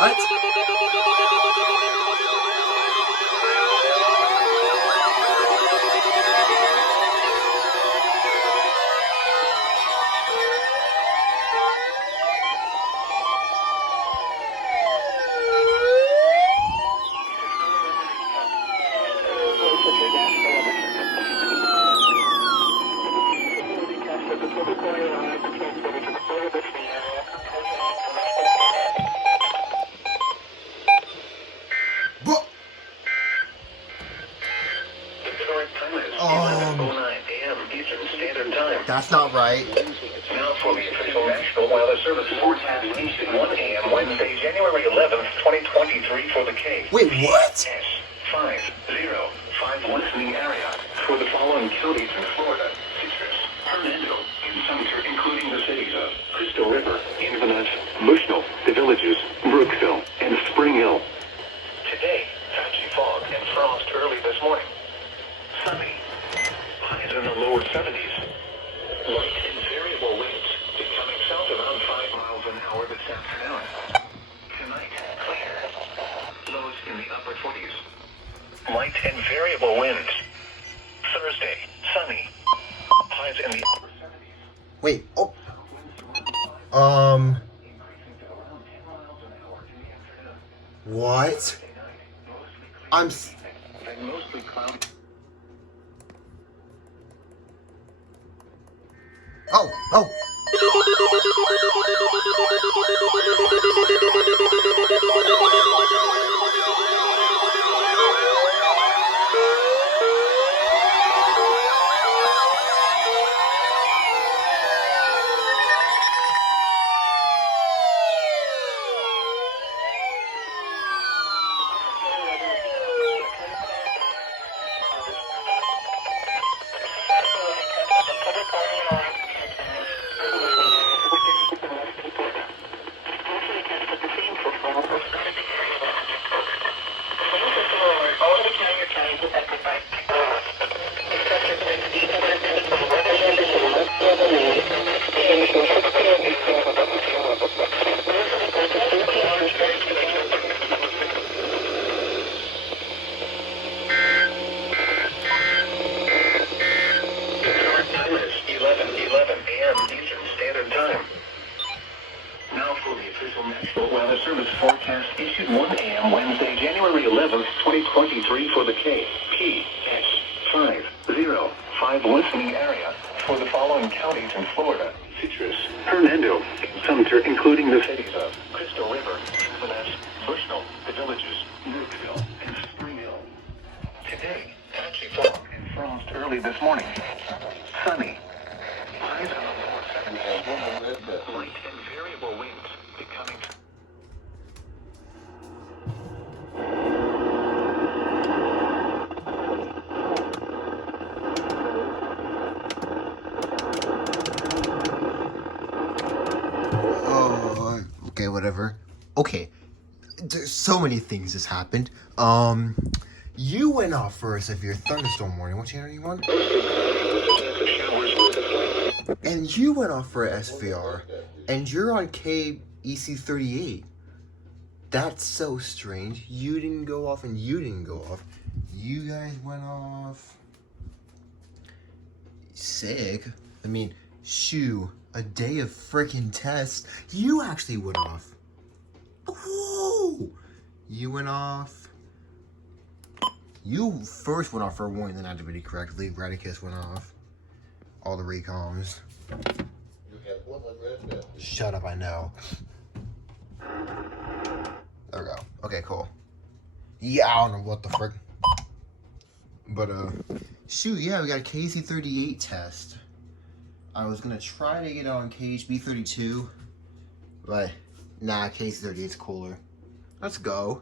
What? That's not right. Now for the official National Weather Service forecast at 1 a.m. Wednesday, January 11th, 2023 for the K. Wait, what? KPS505 listening area for the following counties in Florida: Citrus, Hernando, and Sumter, including the cities of Crystal River, Inverness, Bushnell, the villages, Brookville, and Spring Hill. Today, patchy fog and frost early this morning. Sunny. Highs in the lower 70s. Light and variable winds becoming south around 5 miles an hour this afternoon. Tonight, clear. Lows in the upper 40s. Light and variable winds. Thursday, sunny. Highs in the upper 70s. Wait, oh. What? Mostly cloudy. Oh. National Weather Service forecast issued 1 a.m. Wednesday, January 11th, 2023 for the KPS505 listening area for the following counties in Florida: Citrus, Hernando, and Sumter, including the cities of Crystal River, Inverness, Bushnell, the villages, Brookville, and Spring Hill. Today, patchy fog and frost early this morning. Sunny. Highs in the lower 70s. Light and variable winds becoming. Oh, okay, whatever. Okay, there's so many things has happened. You went off for a severe thunderstorm warning. What channel are you on? And you went off for a SVR, and you're on KEC38. That's so strange. You didn't go off, and you didn't go off. You guys went off sick. I mean, shoo, a day of freaking tests. You actually went off. Oh, you went off. You first went off for a warning, then activated correctly. Radicus went off. All the recoms. Shut up, I know. There we go. Okay, cool. Yeah, I don't know what the frick. But, shoot, yeah, we got a KEC38 test. I was gonna try to get on KHB32, but nah, KEC38's cooler. Let's go.